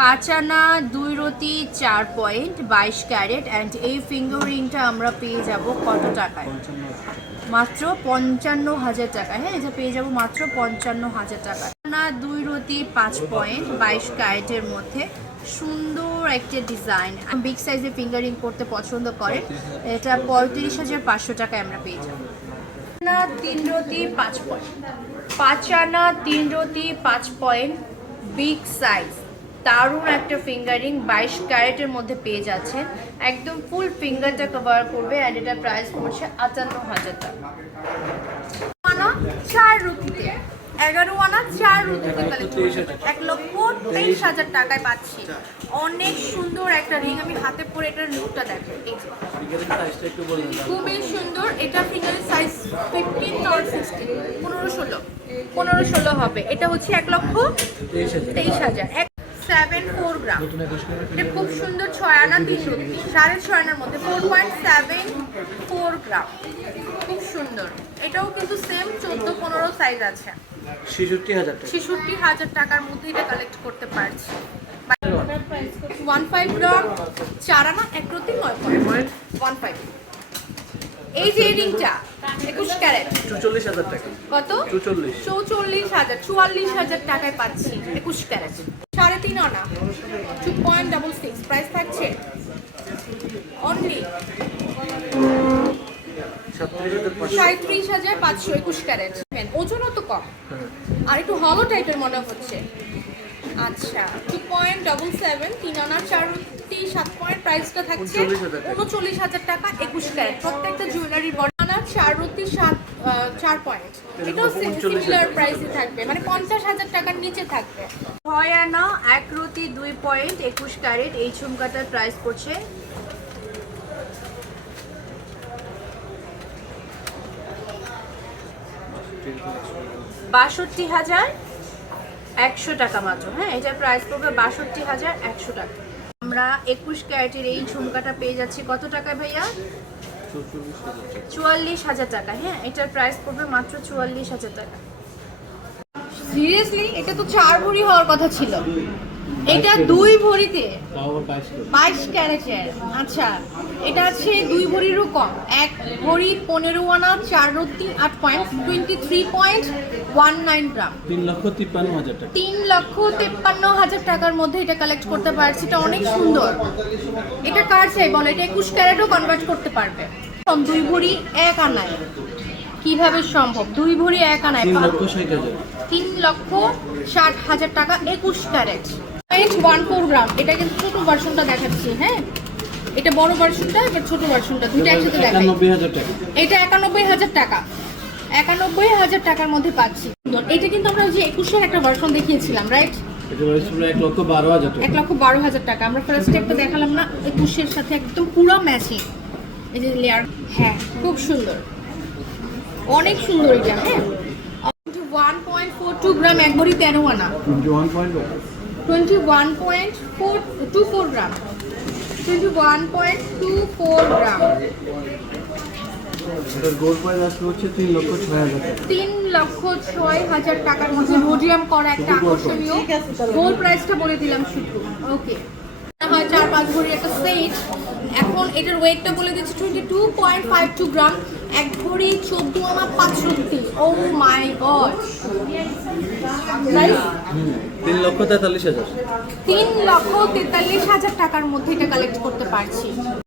পাঁচ আনা, দুই রতি, চার পয়েন্ট, বাইশ ক্যারেট অ্যান্ড এই ফিঙ্গার রিংটা আমরা পেয়ে যাব কত টাকায়? মাত্র পঞ্চান্ন হাজার টাকা হ্যাঁ এটা পেয়ে যাব মাত্র পঞ্চান্ন হাজার টাকা না দুই রতি, পাঁচ পয়েন্ট, বাইশ ক্যারেটের মধ্যে সুন্দর একটা ডিজাইন। বিগ সাইজের ফিঙ্গারিং করতে পছন্দ করেন। এটা পঁয়ত্রিশ হাজার পাঁচশো টাকায় আমরা পেয়ে যাব। না তিন রতি, পাঁচ পয়েন্ট। পাঁচ আনা, তিন রতি, পাঁচ পয়েন্ট, বিগ সাইজ। দারুণ একটা ফিঙ্গারিং বাইশ ক্যারেটের মধ্যে পেয়ে যাচ্ছেন একদম ফুল ফিঙ্গারটা কভার করবে অ্যান্ড এটার প্রাইস পড়ছে আটান্ন হাজার টাকা। চার রুটিতে। এগারো আনা চার রুটিতে এক লক্ষ তেইশ হাজার টাকায় পাচ্ছি। অনেক সুন্দর একটা রিং আমি হাতে পরে এটার লুকটা দেখো। খুবই সুন্দর। এটা ফিঙ্গারের সাইজ ফিফটিন নট সিক্সটিন পনেরো ষোলো। পনেরো ষোলো হবে। এটা হচ্ছে এক লক্ষ তেইশ হাজার। এক সেভেন ফোর গ্রাম এটা খুব সুন্দর ছয় আনা তিন সাড়ে ছয় আনার মধ্যে four point seven four gram খুব সুন্দর। এটাও কিন্তু সেম চোদ্দ পনেরো সাইজ আছে। ছেষট্টি হাজার ছেষট্টি হাজার টাকার মধ্যে এটা কালেক্ট করতে পারছি। ওয়ান ফাইভ গ্রাম চার আনা এক প্রতি নয় পয়েন্ট ওয়ান ফাইভ এই যে রিংটা একুশ ক্যারেট। চুচল্লিশ হাজার টাকা। কত? চুচল্লিশ। চৌচল্লিশ হাজার চুয়াল্লিশ হাজার টাকায় পাচ্ছি একুশ ক্যারেট। সাড়ে তিন আনা। Two point double six price থাকছে অনলি সাঁত্রিশ হাজার পাঁচশো। একুশ ক্যারেট। ওজনও তো কম। আর একটু হলো টাইপের মনে হচ্ছে। আচ্ছা টু পয়েন্ট ডবল সেভেন তিন আনা চারটি সাত পয়েন্ট প্রাইসটা থাকছে 39,000 টাকা। উনচল্লিশ হাজার টাকা একুশ ক্যারেট। প্রত্যেকটা জুয়েলারির বর্ণনা চার রুটি সাত চার পয়েন্ট এটাও সিমিলার প্রাইসে থাকবে। মানে পঞ্চাশ হাজার টাকার নিচে থাকবে। ছয় আনা এক রুটি দুই পয়েন্ট একুশ ক্যারেট। এই ঝুমকাটার প্রাইস পড়ছে বাষট্টি হাজার একশো টাকা মাত্র। হ্যাঁ এটার প্রাইস পড়বে বাষট্টি হাজার একশো টাকা। আমরা একুশ ক্যারেটের এই ঝুমকাটা পেয়ে যাচ্ছি। কত টাকা ভাইয়া? চুয়াল্লিশ হাজার টাকা হ্যাঁ এটার প্রাইস পড়বে মাত্র চুয়াল্লিশ হাজার টাকা। সিরিয়াসলি এটা তো চার ভরি হওয়ার কথা ছিল। এটা দুই ভরিতে। বাইশ ক্যারেটের আচ্ছা এটা আছে দুই ভরিরও কম। এক ভরি পনেরো আনা চার রত্তি আট point twenty three point one nine gram. তিন লক্ষ তিপ্পান্ন হাজার টাকা। তিন লক্ষ তেপ্পান্ন হাজার টাকার মধ্যে এটা কালেক্ট করতে পারছি। এটা অনেক সুন্দর। এটা কার চাই বলো? এটা একুশ ক্যারেটও কনভার্ট করতে পারবে। দুই ভরি এক আনায়। কীভাবে সম্ভব? দুই ভরি এক আনায় তিন লক্ষ ষাট হাজার টাকা একুশ carat. Point one four gram এটা কিন্তু ছোট ভার্সনটা দেখাচ্ছি হ্যাঁ? এটা বড় ভার্সনটা এবার ছোট ভার্সনটা দুইটা একসাথে দেখাই। এটা একানব্বই হাজার টাকা। একানব্বই হাজার টাকার মধ্যে পাচ্ছি। এটা কিন্তু আমরা যে একুশের একটা ভার্সন দেখিয়েছিলাম রাইট এক লক্ষ বারো হাজার টাকা। আমরা ফার্স্ট স্টেপটা দেখালাম না একুশের সাথে একদম পুরো ম্যাচিং এই যে লেয়ার হ্যাঁ খুব সুন্দর। অনেক সুন্দর এটা হ্যাঁ? One point four two gram এক তেরো আনা। Twenty one point four two four gram twenty one point two four gram তিন লক্ষ ছয় হাজার টাকার মধ্যে রোডিয়াম করা একটা আকর্ষণীয় গোল প্রাইসটা বলে দিলাম শুধু। ওকে হয় চার পাঁচ ভরি একটা সেট এখন এটার ওয়েটটা বলে দিচ্ছি twenty two point five two gram এক ভরি চোদ্দ আনা পাঁচষট্টি। ও মাই গড তিন লক্ষ তেতাল্লিশ হাজার। তিন লক্ষ তেতাল্লিশ হাজার টাকার মধ্যে এটা কালেক্ট করতে পারছি।